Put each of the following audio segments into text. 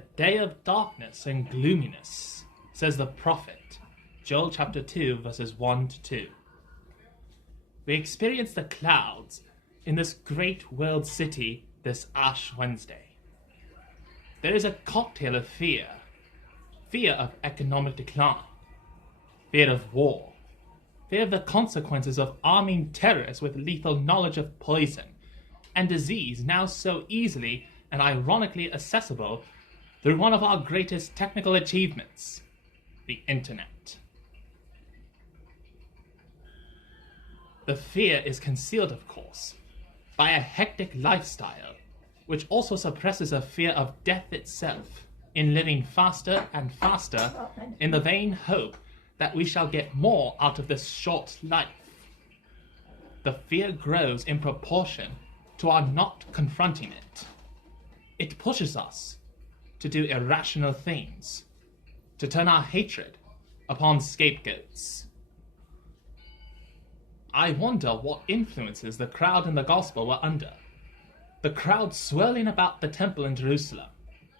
a day of darkness and gloominess, says the prophet, Joel chapter 2, verses 1 to 2. We experience the clouds in this great world city this Ash Wednesday. There is a cocktail of fear. Fear of economic decline. Fear of war. Fear of the consequences of arming terrorists with lethal knowledge of poison and disease now so easily and ironically accessible through one of our greatest technical achievements, the internet. The fear is concealed, of course, by a hectic lifestyle, which also suppresses a fear of death itself in living faster and faster in the vain hope that we shall get more out of this short life. The fear grows in proportion to our not confronting it. It pushes us to do irrational things, to turn our hatred upon scapegoats. I wonder what influences the crowd in the gospel were under. The crowd swirling about the temple in Jerusalem,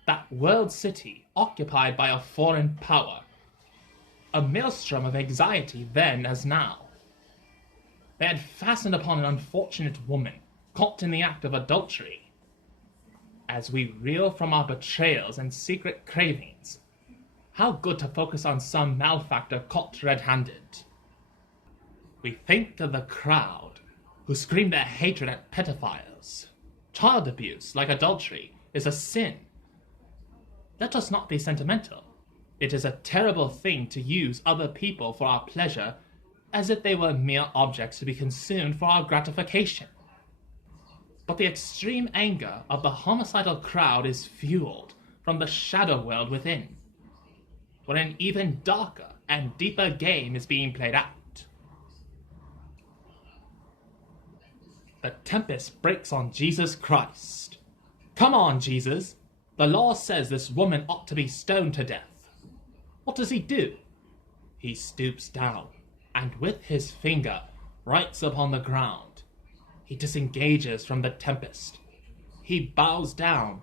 that world city occupied by a foreign power. A maelstrom of anxiety then as now. They had fastened upon an unfortunate woman caught in the act of adultery. As we reel from our betrayals and secret cravings, how good to focus on some malefactor caught red-handed. We think of the crowd who scream their hatred at pedophiles. Child abuse, like adultery, is a sin. Let us not be sentimental. It is a terrible thing to use other people for our pleasure as if they were mere objects to be consumed for our gratification. But the extreme anger of the homicidal crowd is fueled from the shadow world within, where an even darker and deeper game is being played out. The tempest breaks on Jesus Christ. Come on, Jesus. The law says this woman ought to be stoned to death. What does he do? He stoops down, and with his finger writes upon the ground. He disengages from the tempest. He bows down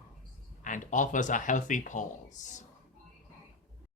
and offers a healthy pause.